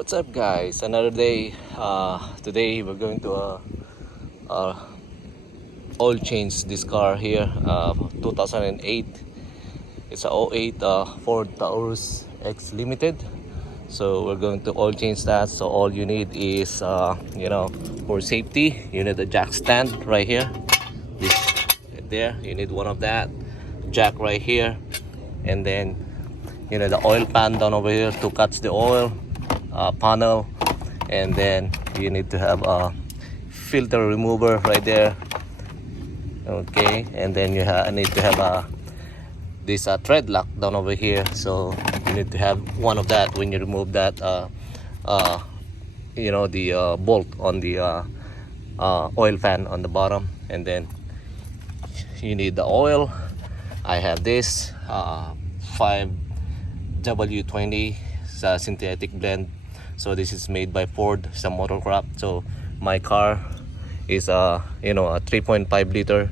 What's up, guys? Another day. Today we're going to uh, oil change this car here. 2008. It's a '08 Ford Taurus X Limited. So we're going to oil change that. So all you need is, for safety, you need a jack stand right here. This right there. You need one of that. Jack right here, and then the oil pan down over here to catch the oil. Panel, and then you need to have a filter remover right there. Okay, and then you need to have this thread lock down over here, so you need to have one of that when you remove that the bolt on the oil fan on the bottom. And then you need the oil. I have this 5W20 synthetic blend. So this is made by Ford. It's a motorcraft. So my car is a 3.5 liter,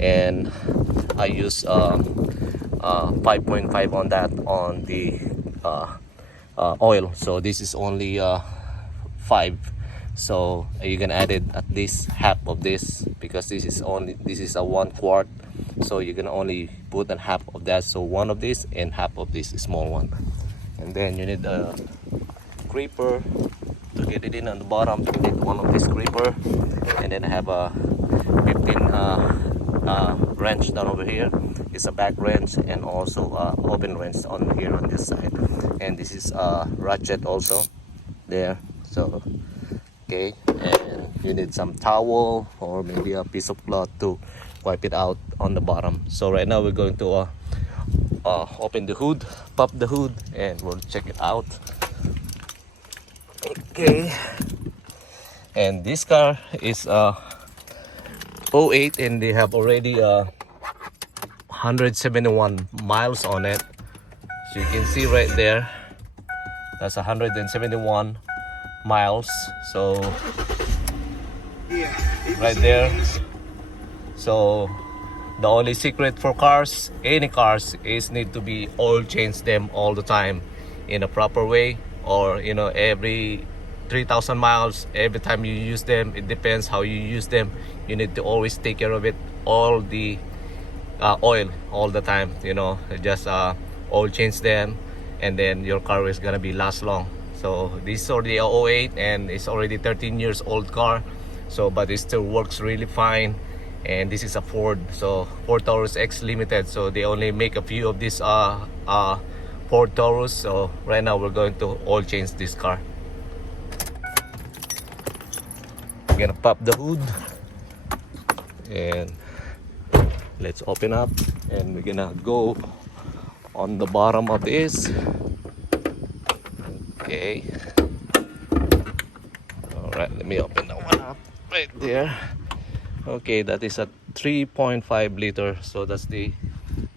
and I use 5.5 on that on the oil. So this is only 5. So you can add it at least half of this, because this is a 1 quart. So you can only put in half of that. So one of this and half of this small one. And then you need a gripper to get it in on the bottom. You need one of this gripper, and then I have a 15 wrench down over here. It's a back wrench and also open wrench on here on this side, and this is a ratchet also there. So okay, and you need some towel or maybe a piece of cloth to wipe it out on the bottom. So right now we're going to open the hood, pop the hood, and we'll check it out. Okay, and this car is '08, and they have already 171 miles on it. So you can see right there, that's 171 miles. So right there. So the only secret for cars, any cars, is need to be oil change them all the time in a proper way, or every 3,000 miles, every time you use them. It depends how you use them. You need to always take care of it, all the oil all the time. Just oil change them, and then your car is gonna be last long. So this is already a '08, and it's already 13 years old car. So but it still works really fine. And this is a Ford, so Ford Taurus X Limited. So they only make a few of these Ford Taurus. So right now we're going to oil change this car. We're gonna pop the hood, and let's open up, and we're gonna go on the bottom of this. Okay, all right, let me open that one up right there. Okay, that is a 3.5 liter, so that's the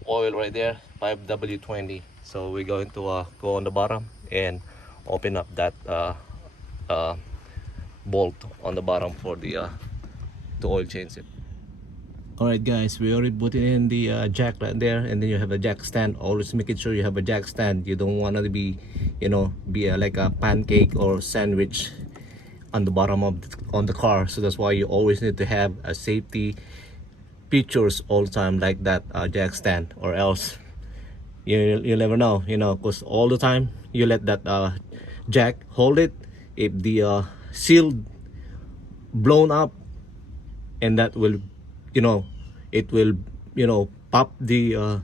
oil right there, 5W20. So we're going to go on the bottom and open up that bolt on the bottom for the to oil change it. All right, guys, we already put in the jack right there, and then you have a jack stand. Always making sure you have a jack stand. You don't want to be like a pancake or sandwich on the bottom of on the car. So that's why you always need to have a safety features all the time, like that jack stand, or else you'll never know, because all the time you let that jack hold it. If the seal blown up, and that will it will pop the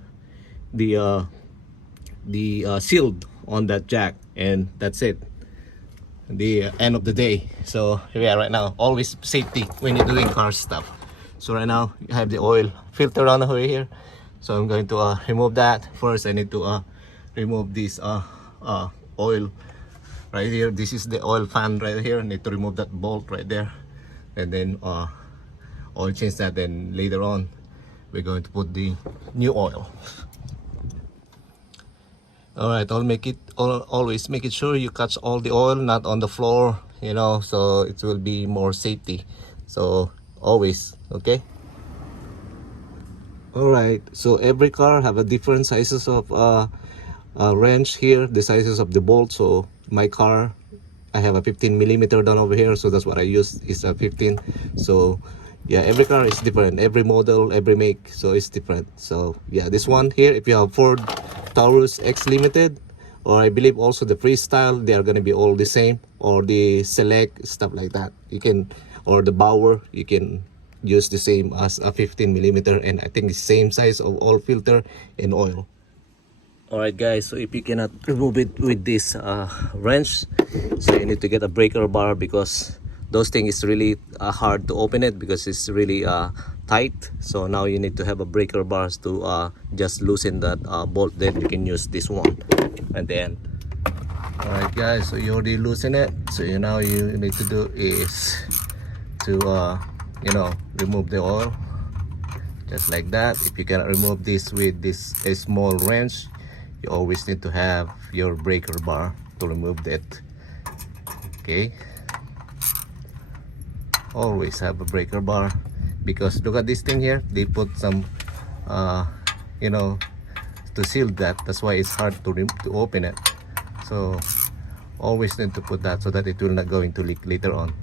shield on that jack, and that's it, the end of the day. So yeah, right now always safety when you're doing car stuff. So right now you have the oil filter on over here, so I'm going to remove that. First I need to remove this oil right here. This is the oil fan right here. I need to remove that bolt right there, and then oil change that. Then later on we're going to put the new oil. All right, always make it sure you catch all the oil, not on the floor, so it will be more safety. So always, okay. All right, so every car have a different sizes of wrench here, the sizes of the bolt. So my car I have a 15 millimeter down over here, so that's what I use, is a 15. So yeah, every car is different, every model, every make, so it's different. So yeah, this one here, if you have Ford Taurus X Limited, or I believe also the Freestyle, they are going to be all the same, or the Select, stuff like that, you can, or the Bauer, you can use the same as a 15 millimeter, and I think the same size of oil filter and oil. Alright guys, so if you cannot remove it with this wrench, so you need to get a breaker bar, because those things is really hard to open it, because it's really tight. So now you need to have a breaker bars to just loosen that bolt. Then you can use this one at the end. Alright guys, so you already loosen it. So now you need to do is to remove the oil, just like that. If you cannot remove this with this a small wrench, you always need to have your breaker bar to remove that. Okay, always have a breaker bar, because look at this thing here, they put some to seal that. That's why it's hard to open it. So always need to put that, so that it will not go into leak later on.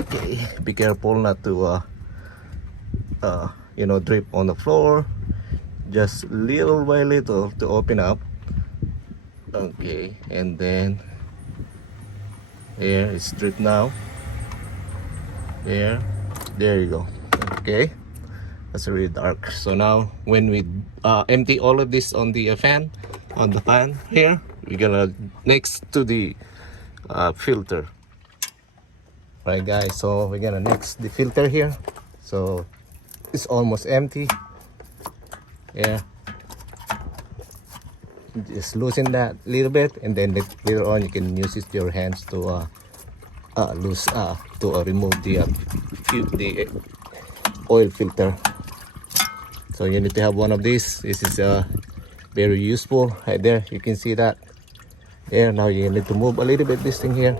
Okay, be careful not to drip on the floor, just little by little to open up. Okay, and then there it's drip now. There you go. Okay, that's really dark. So now when we empty all of this on the fan here, we're gonna next to the filter. Right guys, so we're gonna next the filter here. So it's almost empty. Yeah, just loosen that a little bit, and then later on you can use your hands to remove the oil filter. So you need to have one of these. This is very useful right there. You can see that. There, now you need to move a little bit this thing here.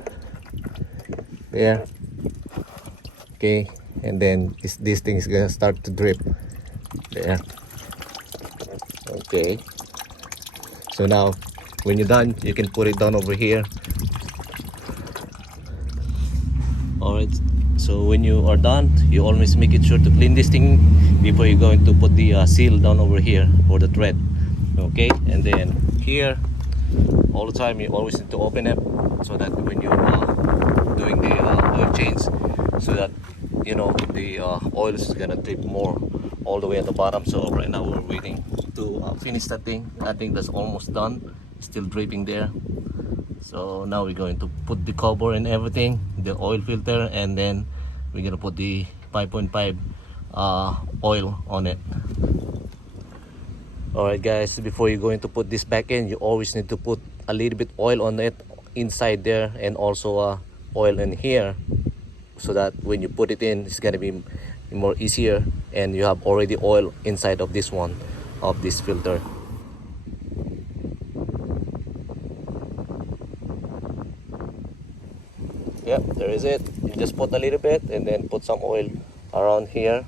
There. Okay, and then this thing is gonna start to drip. There. Okay, so now when you're done, you can put it down over here. Alright, so when you are done, you always make it sure to clean this thing before you're going to put the seal down over here for the thread. Okay, and then here all the time you always need to open it, so that when you're doing the oil change, so that the oil is gonna drip more all the way at the bottom. So right now we're waiting to finish that thing. I think that's almost done, still dripping there. So now we're going to put the cover and everything, the oil filter, and then we're gonna put the 5.5 oil on it. Alright guys, before you're going to put this back in, you always need to put a little bit oil on it inside there, and also oil in here, so that when you put it in, it's gonna be more easier, and you have already oil inside of this one, of this filter. Yep, there is it. You just put a little bit, and then put some oil around here,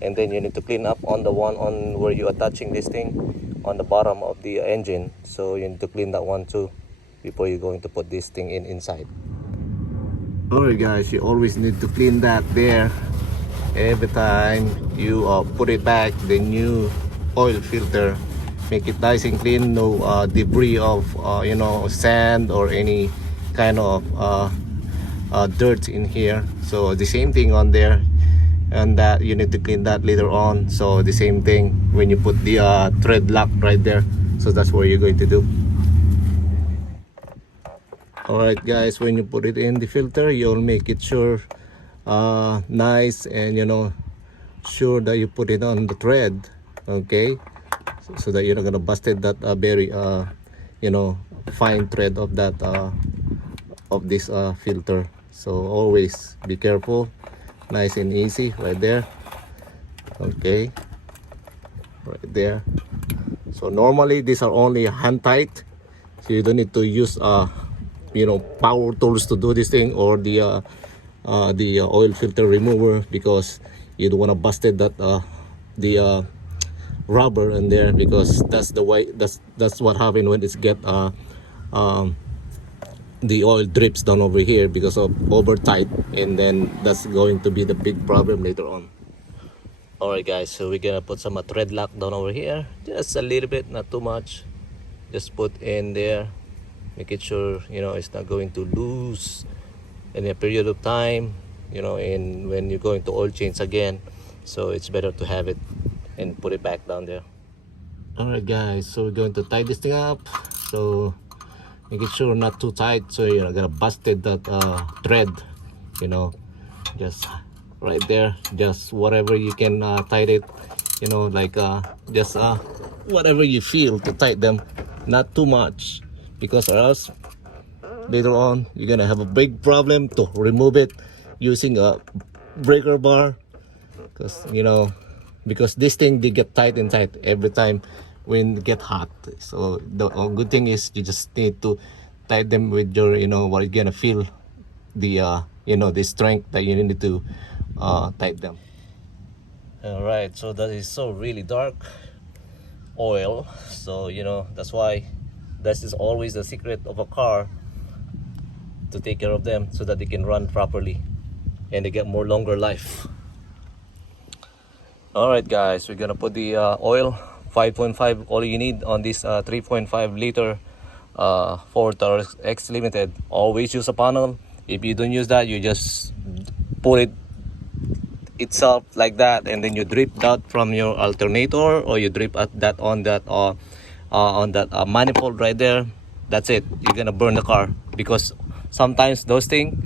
and then you need to clean up on the one on where you are touching this thing on the bottom of the engine. So you need to clean that one too before you're going to put this thing inside. Alright guys, you always need to clean that there every time you put it back, the new oil filter. Make it nice and clean, no debris of sand or any kind of dirt in here. So the same thing on there, and that you need to clean that later on. So the same thing when you put the thread lock right there. So that's what you're going to do. Alright guys, when you put it in the filter, you'll make it sure nice, and sure that you put it on the thread. Okay, so that you're not gonna bust it that very fine thread of that of this filter. So always be careful, nice and easy right there. Okay, right there. So normally these are only hand tight, so you don't need to use power tools to do this thing, or the oil filter remover, because you don't want to bust it that the rubber in there, because that's the way, that's what happened when it's get um, the oil drips down over here because of over tight, and then that's going to be the big problem later on. Alright guys, so we're gonna put some thread lock down over here, just a little bit, not too much. Just put in there, make it sure, you know, it's not going to lose in a period of time, you know, and when you're going to oil change again, so it's better to have it and put it back down there. Alright guys, so we're going to tie this thing up, so make it sure not too tight, so you're not gonna busted that thread, you know, just right there, just whatever you can tie it, you know, like just whatever you feel to tie them, not too much, because or else later on you're gonna have a big problem to remove it using a breaker bar, because you know, because this thing, they get tight and tight every time when it get hot. So the good thing is you just need to tie them with your, you know, what you're gonna feel the you know, the strength that you need to tie them. All right, so that is so really dark oil, so you know, that's why this is always the secret of a car, to take care of them so that they can run properly and they get more longer life. Alright guys, we're gonna put the oil 5.5, all you need on this 3.5 liter Ford Taurus X Limited. Always use a panel. If you don't use that, you just put it itself like that, and then you drip that from your alternator, or you drip at that on that manifold right there. That's it, you're gonna burn the car, because sometimes those things,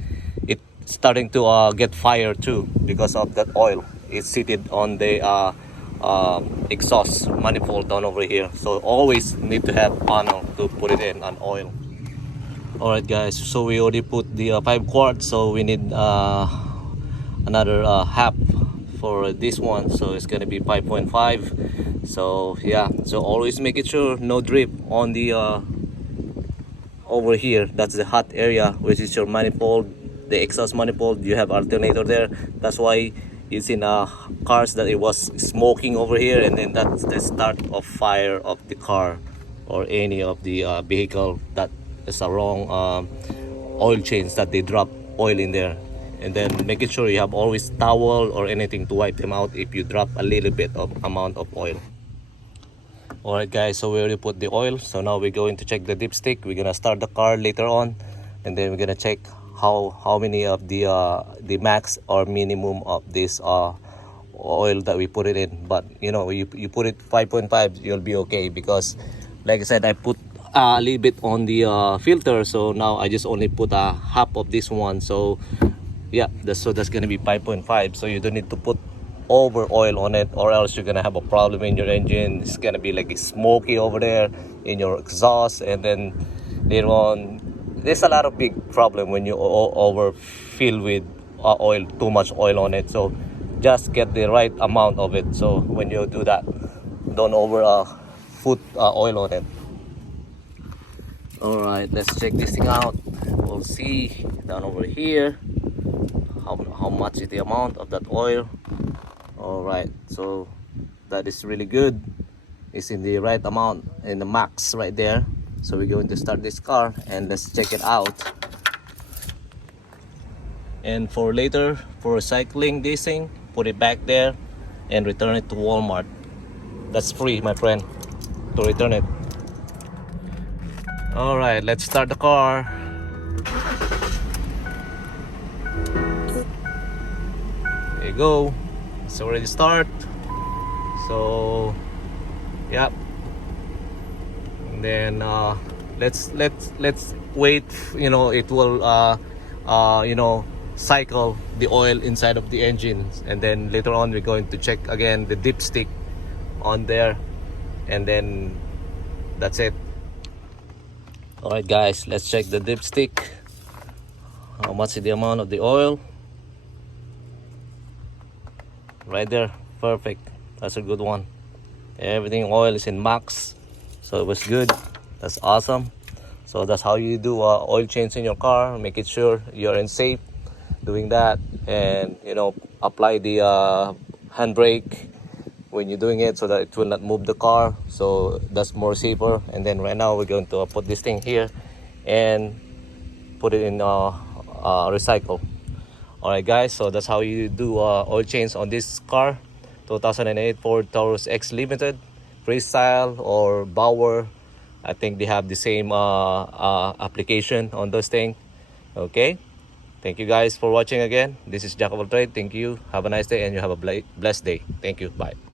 it's starting to get fire too, because of that oil. It's seated on the exhaust manifold down over here, so always need to have panel to put it in an oil. Alright guys, so we already put the 5 quarts, so we need another half for this one, so it's gonna be 5.5. so yeah, so always make it sure no drip on the over here. That's the hot area, which is your manifold, the exhaust manifold. You have alternator there, that's why it's in cars that it was smoking over here, and then that's the start of fire of the car or any of the vehicle that is a wrong oil change, that they drop oil in there. And then make it sure you have always towel or anything to wipe them out if you drop a little bit of amount of oil. Alright guys, so we already put the oil, so now we're going to check the dipstick. We're gonna start the car later on, and then we're gonna check how many of the max or minimum of this oil that we put it in. But you know, you put it 5.5, you'll be okay, because like I said, I put a little bit on the filter, so now I just only put a half of this one. So yeah, that's gonna be 5.5, so you don't need to put over oil on it, or else you're gonna have a problem in your engine. It's gonna be like smoky over there in your exhaust, and then later on there's a lot of big problem when you overfill with oil, too much oil on it. So just get the right amount of it, so when you do that, don't over put oil on it. All right, let's check this thing out. We'll see down over here how much is the amount of that oil. All right, so that is really good. It's in the right amount, in the max right there. So we're going to start this car and let's check it out. And for later, for recycling this thing, put it back there and return it to Walmart. That's free, my friend, to return it. All right, let's start the car. There you go. It's already start. So yeah, and then let's wait, you know, it will you know, cycle the oil inside of the engine, and then later on we're going to check again the dipstick on there, and then that's it. All right guys, let's check the dipstick. How much is the amount of the oil? Right there, perfect. That's a good one. Everything oil is in max, so it was good. That's awesome. So that's how you do oil change in your car. Make it sure you're in safe doing that, and you know, apply the handbrake when you're doing it, so that it will not move the car, so that's more safer. And then right now we're going to put this thing here and put it in recycle. All right guys, so that's how you do oil change on this car, 2008 Ford Taurus X Limited, freestyle or Bauer. I think they have the same application on those things. Okay, thank you guys for watching again. This is Jack of all trade. Thank you, have a nice day, and you have a blessed day. Thank you, bye.